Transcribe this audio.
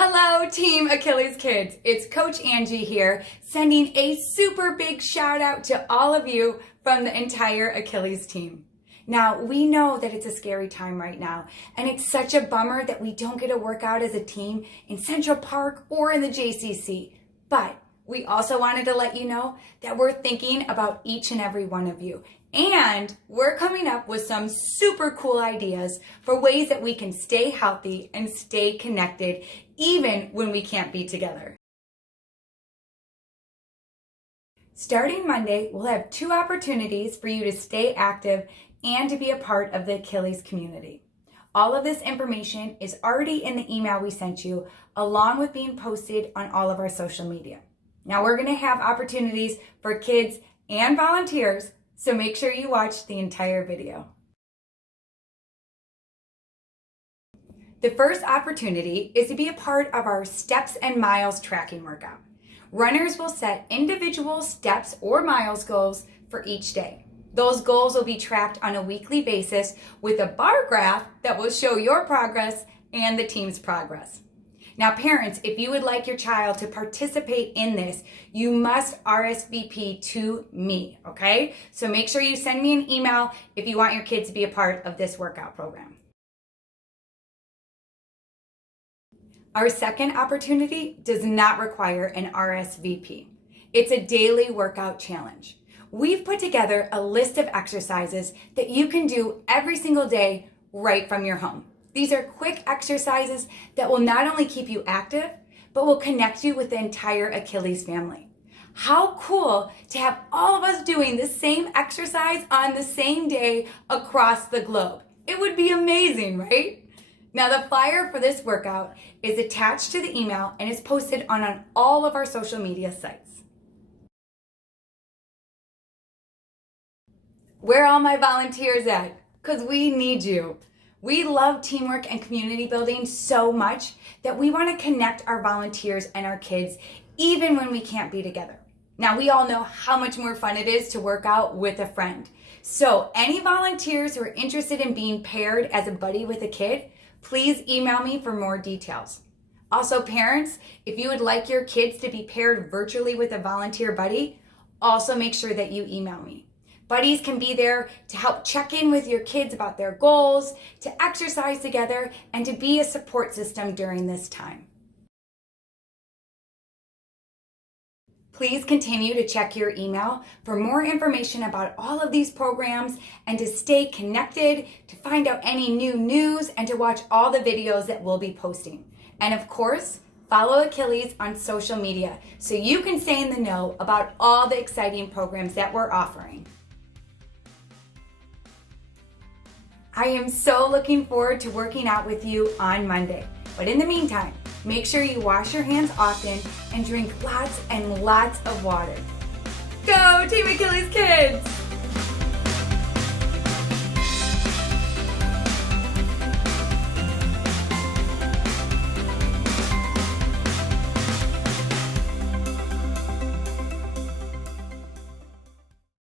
Hello, Team Achilles Kids. It's Coach Angie here, sending a super big shout out to all of you from the entire Achilles team. Now, we know that it's a scary time right now, and it's such a bummer that we don't get to work out as a team in Central Park or in the JCC. But we also wanted to let you know that we're thinking about each and every one of you. And we're coming up with some super cool ideas for ways that we can stay healthy and stay connected even when we can't be together. Starting Monday, we'll have 2 opportunities for you to stay active and to be a part of the Achilles community. All of this information is already in the email we sent you, along with being posted on all of our social media. Now we're going to have opportunities for kids and volunteers, so make sure you watch the entire video. The first opportunity is to be a part of our Steps and Miles tracking workout. Runners will set individual steps or miles goals for each day. Those goals will be tracked on a weekly basis with a bar graph that will show your progress and the team's progress. Now, parents, if you would like your child to participate in this, you must RSVP to me, okay? So make sure you send me an email if you want your kids to be a part of this workout program. Our second opportunity does not require an RSVP. It's a daily workout challenge. We've put together a list of exercises that you can do every single day right from your home. These are quick exercises that will not only keep you active, but will connect you with the entire Achilles family. How cool to have all of us doing the same exercise on the same day across the globe. It would be amazing, right? Now, the flyer for this workout is attached to the email and is posted on all of our social media sites. Where are all my volunteers at? Because we need you. We love teamwork and community building so much that we want to connect our volunteers and our kids even when we can't be together. Now, we all know how much more fun it is to work out with a friend. So any volunteers who are interested in being paired as a buddy with a kid, please email me for more details. Also, parents, if you would like your kids to be paired virtually with a volunteer buddy, also make sure that you email me. Buddies can be there to help check in with your kids about their goals, to exercise together, and to be a support system during this time. Please continue to check your email for more information about all of these programs and to stay connected, to find out any new news, and to watch all the videos that we'll be posting. And of course, follow Achilles on social media so you can stay in the know about all the exciting programs that we're offering. I am so looking forward to working out with you on Monday. But in the meantime, make sure you wash your hands often and drink lots and lots of water. Go, Team Achilles Kids!